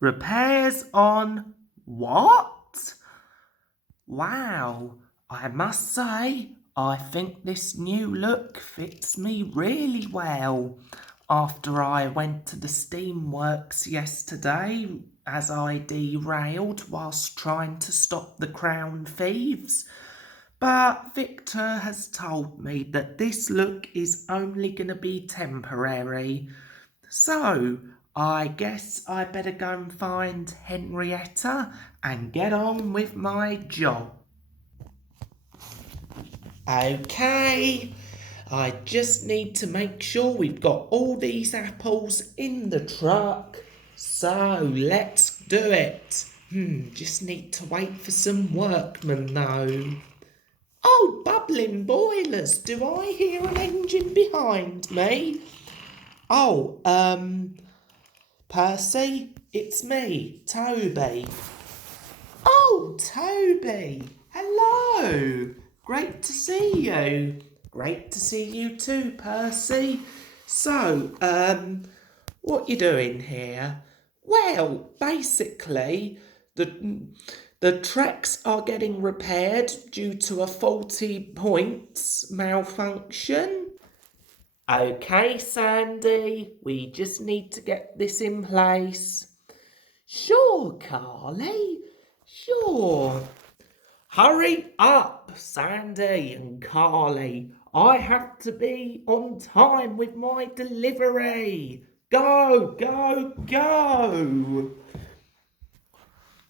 Repairs on what? Wow, I must say, I think this new look fits me really well. After I went to the steamworks yesterday, as I derailed whilst trying to stop the crown thieves. But Victor has told me that this look is only going to be temporary. So, I guess I better go and find Henrietta and get on with my job. Okay, I just need to make sure we've got all these apples in the truck. So, let's do it. Just need to wait for some workmen though. Oh, bubbling boilers, do I hear an engine behind me? Oh, Percy, it's me, Toby. Oh, Toby, hello. Great to see you. Great to see you too, Percy. So, what you doing here? Well, basically, the tracks are getting repaired due to a faulty points malfunction. Okay, Sandy, we just need to get this in place. Sure, Carly, sure. Hurry up, Sandy and Carly. I have to be on time with my delivery. Go, go, go.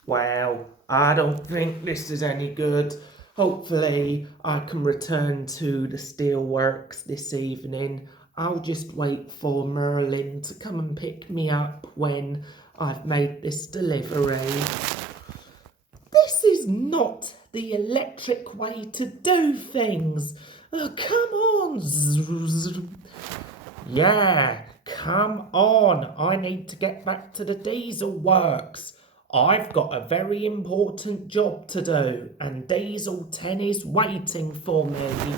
Well, I don't think this is any good. Hopefully, I can return to the steelworks this evening. I'll just wait for Merlin to come and pick me up when I've made this delivery. This is not the electric way to do things. Oh, come on. Yeah, come on. I need to get back to the diesel works. I've got a very important job to do, and Diesel 10 is waiting for me.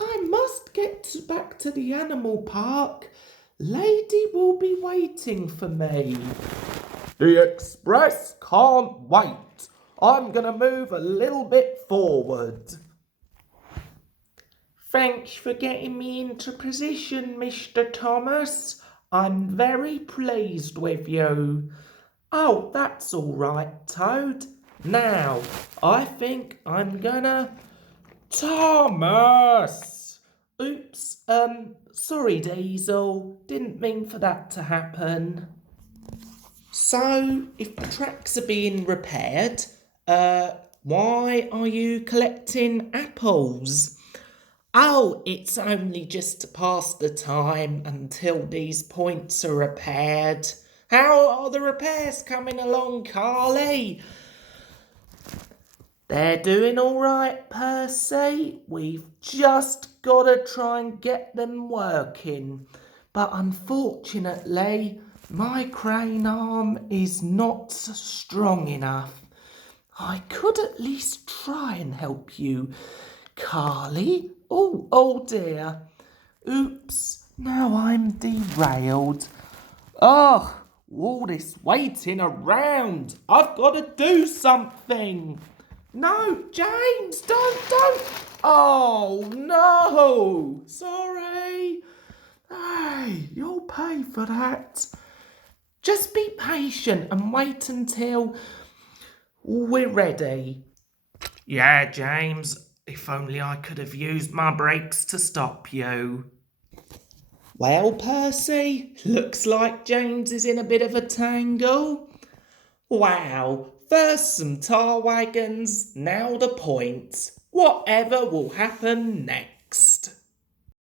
I must get back to the animal park. Lady will be waiting for me. The express can't wait. I'm going to move a little bit forward. Thanks for getting me into position, Mr. Thomas. I'm very pleased with you. Oh, that's all right, Toad. Now, I think I'm gonna... Thomas! Oops, sorry, Diesel. Didn't mean for that to happen. So, if the tracks are being repaired, why are you collecting apples? Oh, it's only just to pass the time until these points are repaired. How are the repairs coming along, Carly? They're doing all right, Percy. We've just got to try and get them working. But unfortunately, my crane arm is not strong enough. I could at least try and help you, Carly. Oh dear. Oops, now I'm derailed. Ugh, all this waiting around. I've got to do something. No, James, don't. Oh, no. Sorry. Hey, you'll pay for that. Just be patient and wait until we're ready. Yeah, James, if only I could have used my brakes to stop you. Well, Percy, looks like James is in a bit of a tangle. Wow, first some tar wagons, now the points. Whatever will happen next?